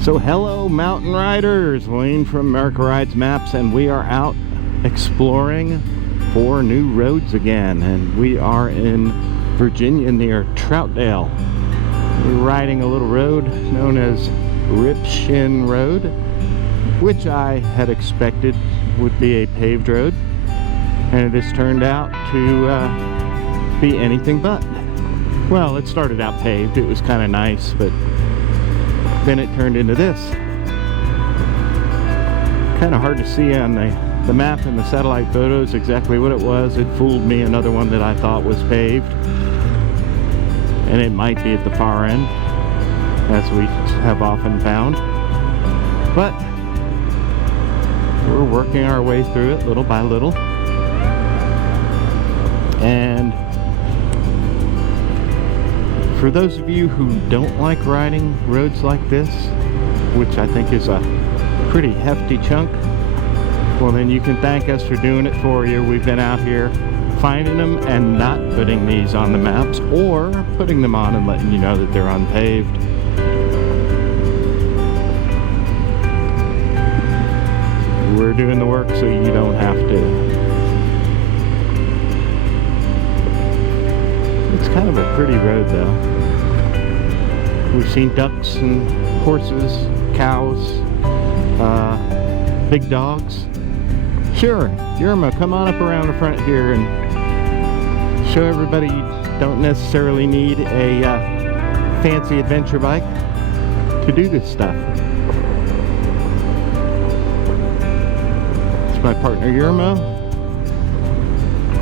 So hello mountain riders, Wayne from America Rides Maps, and we are out exploring 4 new roads again, and we are in Virginia near Troutdale. We're riding a little road known as Ripshin Road, which I had expected would be a paved road, and it has turned out to be anything but. Well, it started out paved, it was kind of nice, but then it turned into this. Kind of hard to see on the map and the satellite photos exactly what it was. It fooled me, another one that I thought was paved. And it might be at the far end, as we have often found. But we're working our way through it little by little. And for those of you who don't like riding roads like this, which I think is a pretty hefty chunk, well then you can thank us for doing it for you. We've been out here finding them and not putting these on the maps, or putting them on and letting you know that they're unpaved. We're doing the work so you don't have to. It's kind of a pretty road though. We've seen ducks and horses, cows, big dogs. Sure, Yerma, come on up around the front here and show everybody you don't necessarily need a fancy adventure bike to do this stuff. It's my partner Yerma.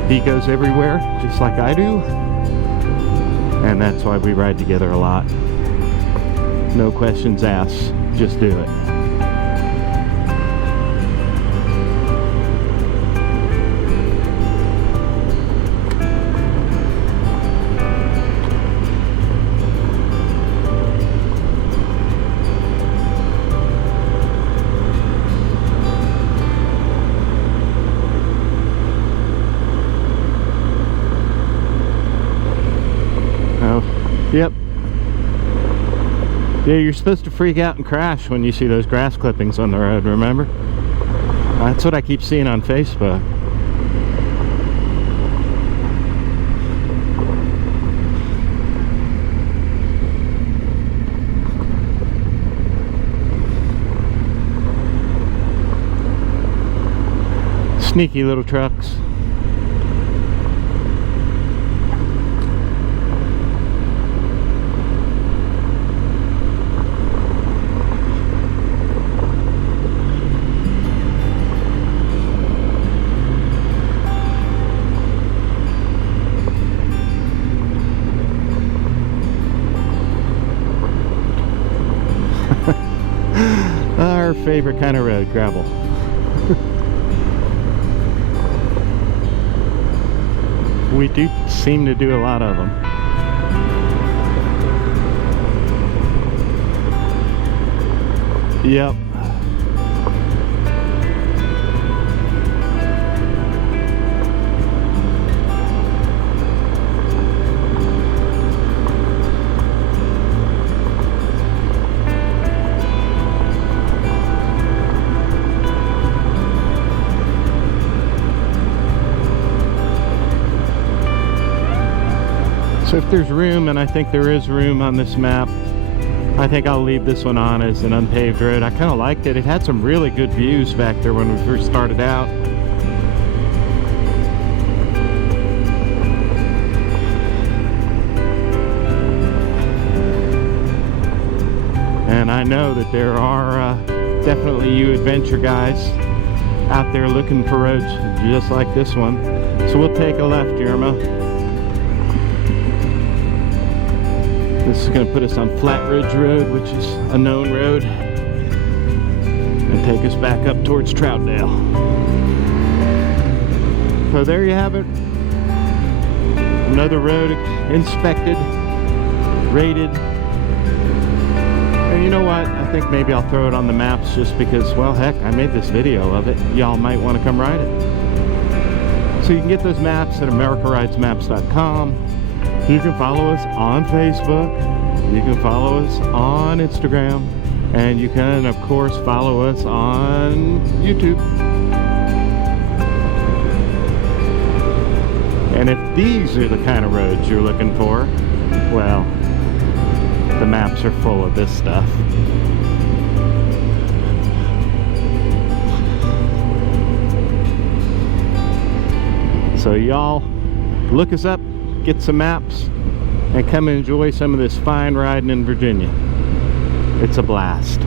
He goes everywhere just like I do. And that's why we ride together a lot. No questions asked, just do it. Yep. Yeah, you're supposed to freak out and crash when you see those grass clippings on the road, remember? That's what I keep seeing on Facebook. Sneaky little trucks. Our favorite kind of road, gravel. We do seem to do a lot of them. Yep. So if there's room, and I think there is room on this map, I think I'll leave this one on as an unpaved road. I kind of liked it. It had some really good views back there when we first started out. And I know that there are definitely you adventure guys out there looking for roads just like this one. So we'll take a left, Yerma. This is going to put us on Flat Ridge Road, which is a known road, and take us back up towards Troutdale. So there you have it. Another road inspected, rated. And you know what? I think maybe I'll throw it on the maps just because, well, heck, I made this video of it. Y'all might want to come ride it. So you can get those maps at americaridesmaps.com. You can follow us on Facebook. You can follow us on Instagram. And you can, of course, follow us on YouTube. And if these are the kind of roads you're looking for, well, the maps are full of this stuff. So y'all, look us up, get some maps, and come enjoy some of this fine riding in Virginia. It's a blast.